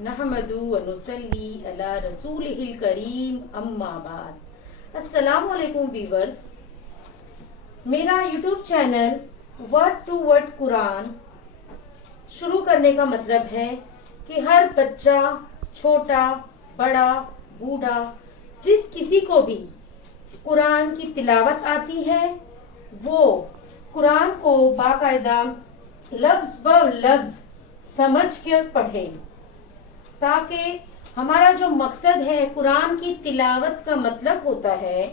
नहमदु व नुसल्ली अला रसूलिहिल करीम अम्मा बाद। अस्सलाम वालेकुम व्यूअर्स। मेरा YouTube channel word to word कुरान शुरू करने का मतलब है कि हर बच्चा, छोटा बड़ा, बूढ़ा, जिस किसी को भी कुरान की तिलावत आती है वो कुरान को बाकायदा लफ्ज ब लफ्ज समझ कर पढ़े, ताकि हमारा जो मकसद है, कुरान की तिलावत का मतलब होता है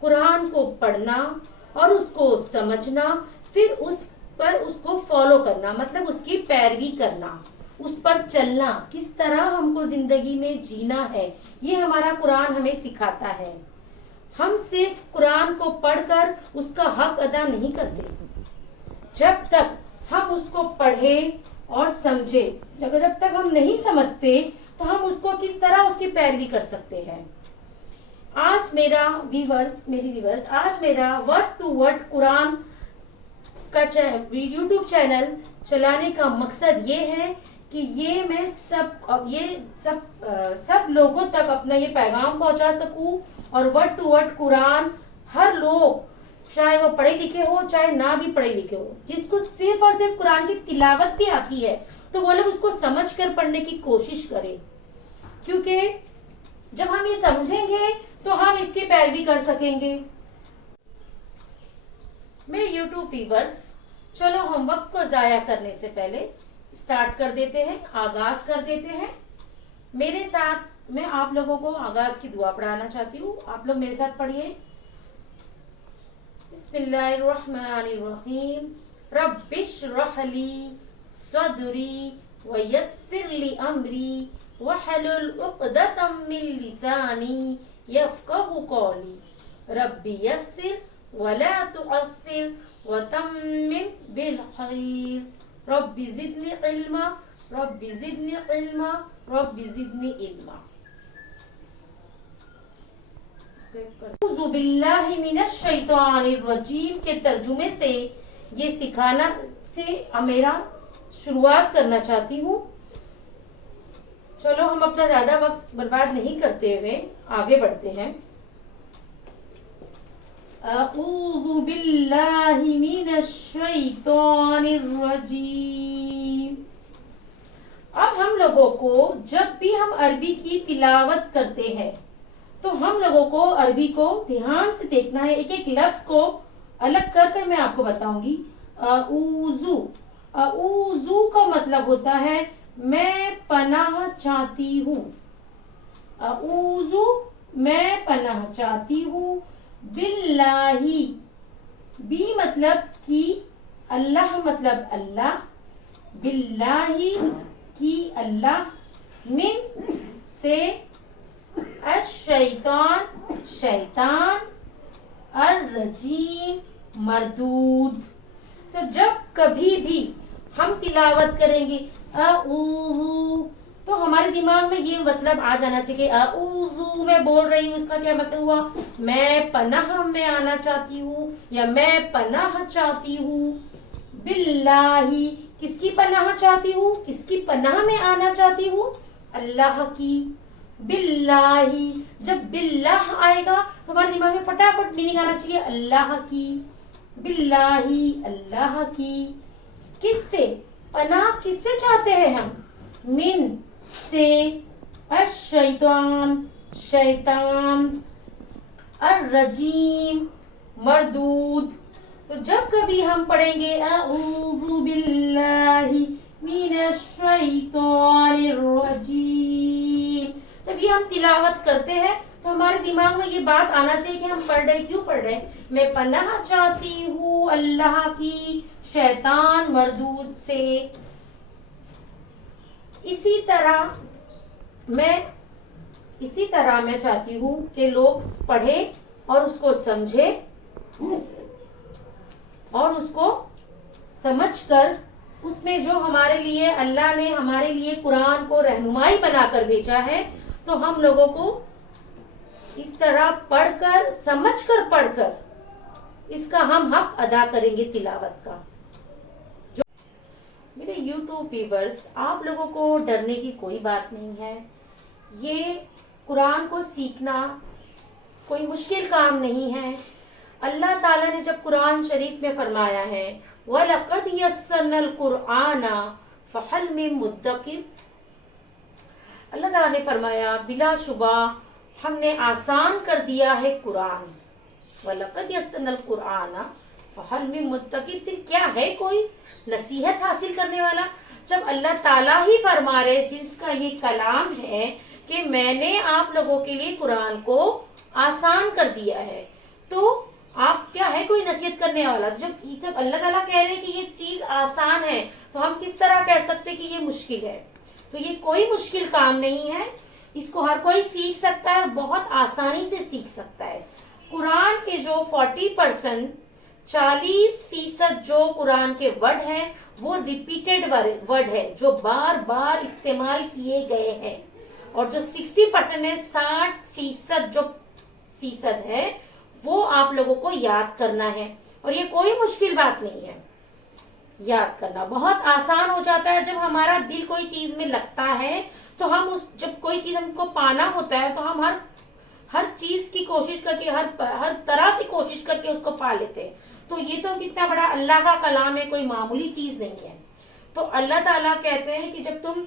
कुरान को पढ़ना और उसको समझना, फिर उस पर उसको फॉलो करना, मतलब उसकी पैरवी करना, उस पर चलना, किस तरह हमको जिंदगी में जीना है, ये हमारा कुरान हमें सिखाता है। हम सिर्फ कुरान को पढ़कर उसका हक अदा नहीं करते। जब तक हम उसको पढ़े और समझे, जब तक हम नहीं समझते तो हम उसको किस तरह उसकी पैरवी कर सकते हैं। आज मेरा व्यूअर्स, आज मेरा वर्ड टू वर्ड कुरान का यूट्यूब चैनल चलाने का मकसद ये है कि ये मैं सब लोगों तक अपना ये पैगाम पहुंचा सकूं और वर्ड टू वर्ड कुरान हर लोग, चाहे वो पढ़े लिखे हो चाहे ना भी पढ़े लिखे हो, जिसको सिर्फ और सिर्फ कुरान की तिलावत भी आती है तो वो लोग उसको समझ कर पढ़ने की कोशिश करें, क्योंकि जब हम ये समझेंगे तो हम इसकी पैरवी कर सकेंगे। मेरे यूट्यूब व्यूअर्स, चलो हम वक्त को जाया करने से पहले स्टार्ट कर देते हैं, आगाज कर देते हैं। मेरे साथ मैं आप लोगों को आगाज की दुआ पढ़ाना चाहती हूँ, आप लोग मेरे साथ पढ़िए। बिस्मिल्लाहिर्रहमानिर्रहीम। रब्बिश्रह ली सदरी व यस्सिर ली अमरी वहलुल उक़दतम मिन लिसानी यफ़क़हू क़ौली। रब्बी यस्सिर वला तुअस्सिर वतम्मिम बिल खैर। रब्बी ज़िदनी इल्मा, रब्बी ज़िदनी इल्मा, रब्बी ज़िदनी इल्मा। औज़ु बिल्लाहि मिनश शैतानिर रजीम के तर्जुमे से ये सिखाना से मेरा शुरुआत करना चाहती हूँ। चलो हम अपना ज्यादा वक्त बर्बाद नहीं करते हुए आगे बढ़ते हैं। अऊज़ु बिल्लाहि मिनश शैतानिर रजीम। अब हम लोगों को जब भी हम अरबी की तिलावत करते हैं तो हम लोगों को अरबी को ध्यान से देखना है, एक एक लफ्ज को अलग कर कर मैं आपको बताऊंगी। अऊज़ु, अऊज़ु का मतलब होता है मैं पनाह चाहती हूँ। अऊज़ु, मैं पनाह चाहती हूँ। बिल्लाही, बी मतलब की, अल्लाह मतलब अल्लाह, बिल्लाही की अल्लाह, मिन से, अश-शैतान शैतान, अर-रजीम मरदूद। तो जब कभी भी हम तिलावत करेंगे अऊज़ु तो हमारे दिमाग में ये मतलब आ जाना चाहिए, अऊज़ु मैं बोल रही हूँ, इसका क्या मतलब हुआ, मैं पनाह में आना चाहती हूँ या मैं पनाह चाहती हूँ। बिल्लाही, किसकी पनाह चाहती हूँ, किसकी पनाह में आना चाहती हूँ, अल्लाह की। बिल्लाही, जब बिल्लाह आएगा तो हमारे दिमाग में फटाफट मीनिंग आना चाहिए अल्लाह की। बिल्लाही, अल्लाह की। किससे पनाह, किससे चाहते हैं हम, मिन से, अश-शैतान शैतान, अर-रजीम मरदूद। तो जब कभी हम पढ़ेंगे अऊज़ु बिल्लाहि मिनश शैतानिर रजीम, जब ये हम तिलावत करते हैं तो हमारे दिमाग में ये बात आना चाहिए कि हम पढ़ रहे, क्यों पढ़ रहे, मैं पनाह चाहती हूँ अल्लाह की शैतान मरदूद से। इसी तरह मैं चाहती हूँ कि लोग पढ़े और उसको समझे और उसको समझकर उसमें जो हमारे लिए अल्लाह ने हमारे लिए कुरान को रहनुमाई बनाकर भेजा है, तो हम लोगों को इस तरह पढ़कर, समझकर पढ़कर इसका हम हक अदा करेंगे तिलावत का। میرے یوٹیوب ویورز، آپ لوگوں کو ڈرنے کی کوئی بات نہیں ہے. یہ قرآن کو سیکھنا کوئی مشکل کام نہیں ہے. اللہ تعالیٰ نے جب قرآن شریف میں فرمایا ہے وَلَقَدْ يَسَّرْنَا الْقُرْآنَ فَهَلْ مِن مُدَّكِرٍ، اللہ تعالیٰ نے فرمایا بلا شبہ ہم نے آسان کر دیا ہے قرآن. وَلَقَدْ يَسَّرْنَا الْقُرْآنَ فَهَلْ مِن مُدَّكِرٍ، پھر کیا ہے کوئی نصیحت حاصل کرنے والا؟ جب اللہ تعالیٰ ہی فرما رہے جس کا یہ کلام ہے کہ میں نے آپ لوگوں کے لیے قرآن کو آسان کر دیا ہے، تو آپ کیا ہے کوئی نصیحت کرنے والا؟ جب اللہ تعالیٰ کہہ رہے کہ یہ چیز آسان ہے تو ہم کس طرح کہہ سکتے کہ یہ مشکل ہے؟ تو یہ کوئی مشکل کام نہیں ہے، اس کو ہر کوئی سیکھ سکتا ہے اور بہت آسانی سے سیکھ سکتا ہے. قرآن کے جو 40%، 40% جو قرآن کے ورڈ ہیں وہ ریپیٹڈ ورڈ ہے، جو بار بار استعمال کیے گئے ہیں، اور جو 60% ہے، 60% جو فیصد ہے وہ آپ لوگوں کو یاد کرنا ہے. اور یہ کوئی مشکل بات نہیں ہے، یاد کرنا بہت آسان ہو جاتا ہے. جب ہمارا دل کوئی چیز میں لگتا ہے تو ہم جب کوئی چیز ہم کو پانا ہوتا ہے تو ہم ہر چیز کی کوشش کر کے ہر طرح سے کوشش کر کے اس کو پا لیتے ہیں. تو یہ تو کتنا بڑا اللہ کا کلام ہے، کوئی معمولی چیز نہیں ہے. تو اللہ تعالیٰ کہتے ہیں کہ جب تم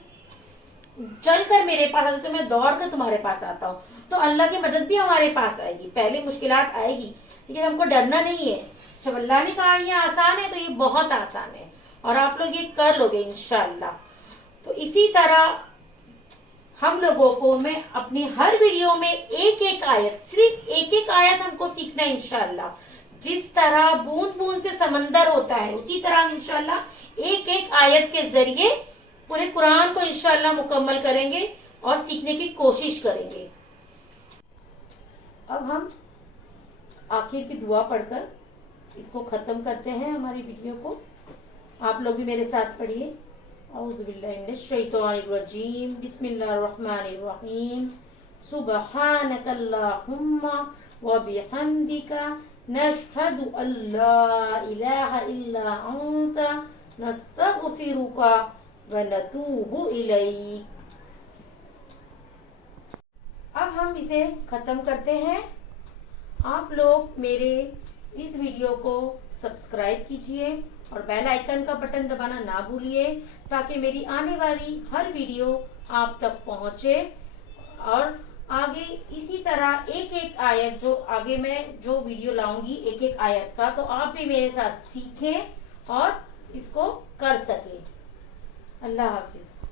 چل کر میرے پاس آتے تو میں دوڑ کر تمہارے پاس آتا ہوں. تو اللہ کی مدد بھی ہمارے پاس آئے گی. پہلے مشکلات آئے گی لیکن ہم کو ڈرنا نہیں ہے. جب اللہ نے کہا یہ آسان ہے تو یہ بہت آسان ہے اور آپ لوگ یہ کر لو گے انشاءاللہ. تو اسی طرح ہم لوگوں کو میں اپنی ہر ویڈیو میں ایک آیت، صرف ایک آیت ہم کو سیکھنا ہے انشاءاللہ. جس طرح بوند بوند سے سمندر ہوتا ہے اسی طرح انشاءاللہ ایک آیت کے ذریعے پورے قرآن کو انشاءاللہ مکمل کریں گے اور سیکھنے کی کوشش کریں گے. اب ہم آخر کی دعا پڑھ کر اس کو ختم کرتے ہیں ہماری ویڈیو کو. آپ لوگ بھی میرے ساتھ پڑھیے. اعوذ باللہ من الشیطان الرجیم، بسم اللہ الرحمن الرحیم. سبحانک اللہم وبحمدک نشہد ان لا الہ الا انت نستغفرک ونتوب الیک. اب ہم اسے ختم کرتے ہیں. آپ لوگ میرے اس ویڈیو کو سبسکرائب کیجئے اور بیل آئیکن کا بٹن دبانا نہ بھولیے تاکہ میری آنے والی ہر ویڈیو آپ تک پہنچے. اور آگے اسی طرح ایک آیت جو آگے میں جو ویڈیو لاؤں گی ایک آیت کا، تو آپ بھی میرے ساتھ سیکھیں اور اس کو کر سکیں. اللہ حافظ.